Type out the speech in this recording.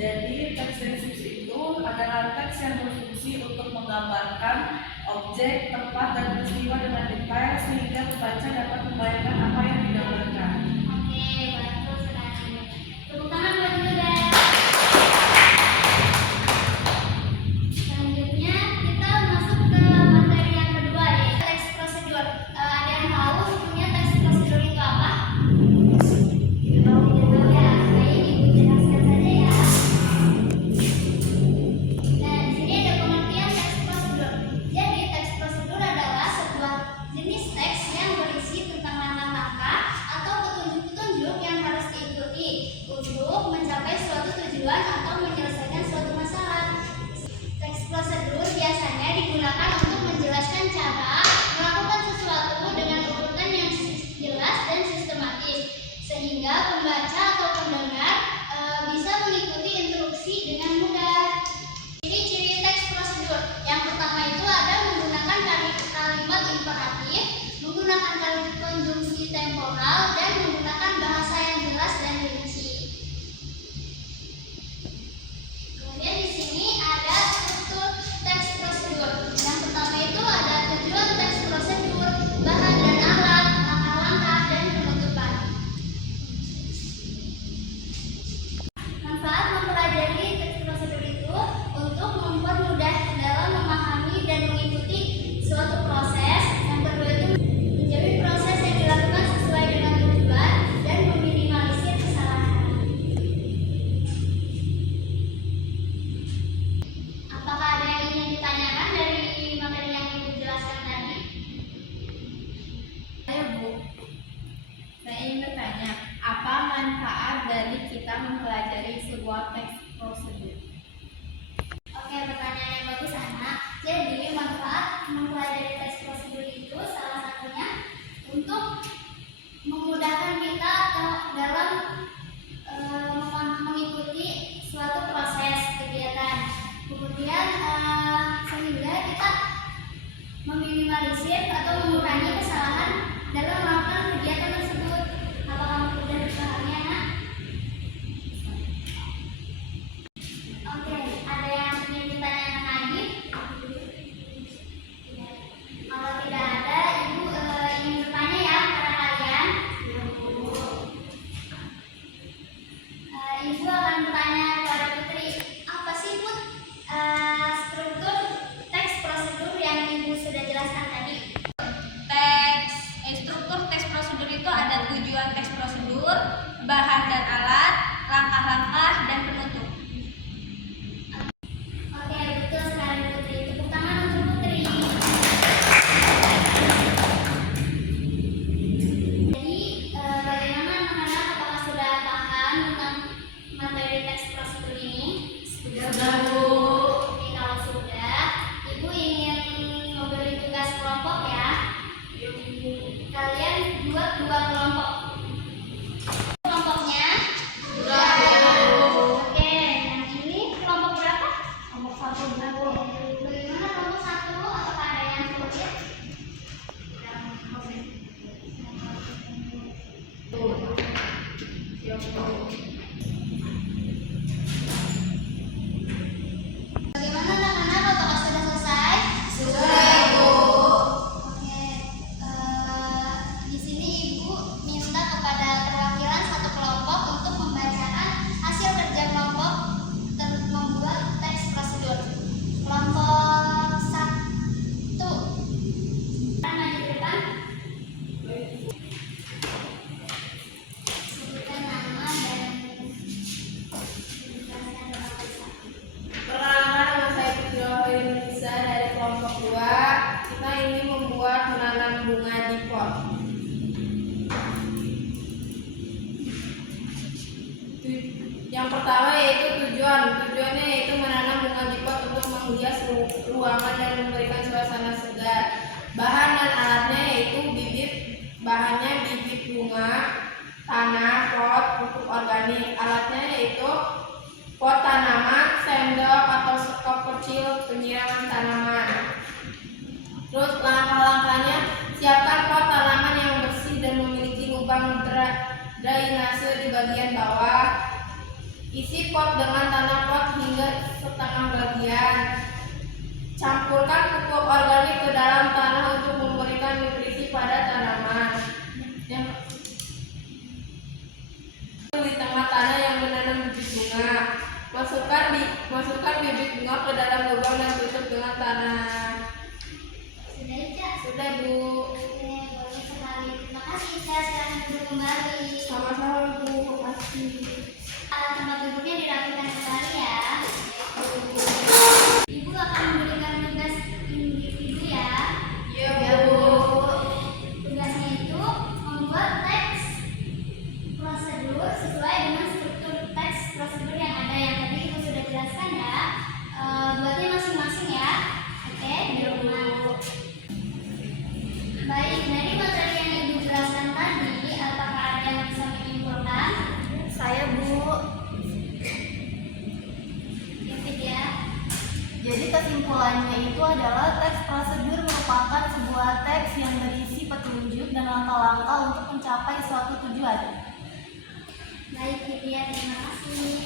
Jadi teks deskripsi itu adalah teks yang berfungsi untuk menggambarkan objek, tempat, dan peristiwa dengan detail sehingga pembaca dapat membayangkan apa yang digambarkan. Oke, betul sekali. Tepuk tangan buat Yuda. Selanjutnya kita masuk ke materi yang kedua, yaitu teks prosedur. Ada yang tahu sebetulnya teks prosedur itu apa? Kalau tidak tahu ya, baik Ibu jelaskan saja ya. Nah, di sini ada pengertian teks prosedur. Jadi teks prosedur adalah sebuah jenis teks yang berisi tentang langkah-langkah atau petunjuk-petunjuk yang harus diikuti untuk mencapai suatu tujuan atau menyelesaikan suatu masalah. Teks prosedur biasanya digunakan untuk menjelaskan cara melakukan sesuatu dengan urutan yang jelas dan sistematis, sehingga pembaca atau pendengar bisa mengikuti instruksi dengan mudah. Ciri-ciri teks prosedur yang pertama itu ada menggunakan kalimat imperatif, menggunakan kalimat konjungsi temporal, dan menggunakan bahasa yang jelas dan rinci. Kemudian di sini ada struktur teks prosedur. Yang pertama itu ada tujuan teks prosedur, bahan dan alat, langkah-langkah, dan penutupan. Manfaat mempelajari teks prosedur itu untuk mempermudah dalam memahami dan mengikuti suatu proses. Yang kedua itu menjadi proses yang dilakukan sesuai dengan tujuan dan meminimalisir kesalahan. Apakah ada yang ingin ditanyakan dari materi yang Ibu jelaskan tadi? Ayo Bu, saya ingin bertanya, apa manfaat dari kita mempelajari sebuah teks prosedur? Oke, pertanyaan yang bagus anak. Jadi manfaat mempelajari teks prosedur itu salah satunya untuk memudahkan kita dalam mengikuti suatu proses kegiatan. Kemudian sehingga kita meminimalisir atau mengurangi kesalahan dalam melakukan kegiatan tersebut. Apakah mudah dipahami anak? Oke, ada yang ingin ditanyakan lagi? Kalau tidak ada, Ibu ingin bertanya ya kepada kalian. Ibu akan bertanya kepada Putri, apa sih Put struktur teks prosedur yang Ibu sudah jelaskan tadi? Struktur teks prosedur itu ada tujuan teks prosedur, bahan dan alat, langkah-langkah, dan penutup. Oke, betul sekali Putri. Tepuk tangan untuk Putri. Jadi, bagaimana anak-anak, apakah sudah paham tentang materi teks prosedur ini? Sudah, Bu. Oke, kalau sudah, Ibu ingin memberi tugas kelompok ya. Kalian buat dua kelompok. Kelompoknya? Sudah, Bu. Oke, yang ini kelompok berapa? Kelompok 1, Bu. Bagaimana kelompok 1? Apakah ada yang sulit? Siap, Bu. Bagaimana anak-anak? Apakah sudah selesai? Sudah, Bu. Oke, di sini Ibu minta kepada perwakilan satu kelompok untuk membacakan hasil kerja kelompok membuat teks prosedur. Kelompok 1. Maju ke depan. Sebutkan nama dan jelaskan tentang tulisan. Perkenalkan, nama saya Putri Nisa dari kelompok 2. Kita ingin membuat menanam bunga di pot. Yang pertama yaitu tujuan. Tujuannya yaitu menanam bunga di pot untuk menghias ruangan dan memberikan suasana segar. Bahan dan alatnya yaitu bibit. Bahannya bibit bunga, tanah, pot, pupuk organik. Alatnya yaitu pot tanaman, sendok atau sekop kecil penyiraman tanaman. Terus langkah-langkahnya, siapkan pot tanaman yang bersih dan memiliki lubang drainase di bagian bawah. Isi pot dengan tanaman pembagian. Campurkan pupuk organik ke dalam tanah untuk memberikan nutrisi pada tanaman. Di tengah tanah yang menanam bibit bunga. Masukkan bibit bunga ke dalam lubang dan tutup dengan tanah. Sudah ya, Cak? Sudah, Bu. Oke, bagus sekali. Terima kasih, Cak. Sekarang duduk kembali. Sama-sama, Bu. Makasih. Alat tempat duduknya dirapikan kembali ya. Ibu akan memberikan tugas individu ya. Iya, Bu. Tugasnya itu membuat teks prosedur sesuai dengan struktur teks prosedur yang ada yang tadi Ibu sudah jelaskan ya. Buatnya masing-masing ya. Oke, di rumah. Baik, dari materi yang Ibu jelaskan tadi, apakah ada yang bisa menyimpulkan? Saya, Bu. Ya. Jadi kesimpulannya itu adalah teks prosedur merupakan sebuah teks yang berisi petunjuk dan langkah-langkah untuk mencapai suatu tujuan. Baik, Vidya, terima kasih.